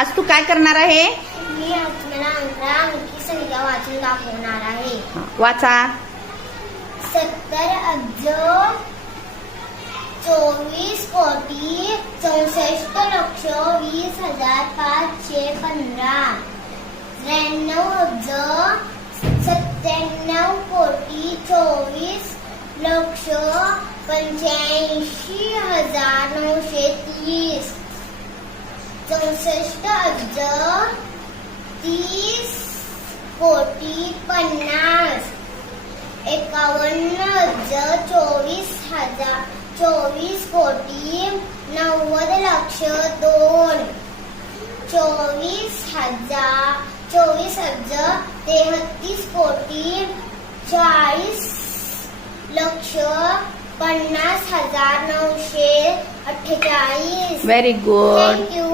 आज तू काय करणार आहे? मी आज तुम्हाला अकरा अंकी संख्या वाचून दाखवणार आहे. वाचा. सत्तर अब्ज चोवीस कोटी चौसष्ट लक्ष वीस हजार पाचशे पंधरा. त्र्याण्णव अब्ज सत्त्याण्णव कोटी चोवीस लक्ष पंच्याऐंशी हजार चौसष्ट अब्ज तीस कोटी पन्नास. एकावन्न अब्ज चोवीस हजार चोवीस कोटी नव्वद लक्ष दोन. चोवीस हजार चोवीस अब्ज तेहतीस कोटी चाळीस लक्ष पन्नास हजार नऊशे अठ्ठेचाळीस. Very good thank you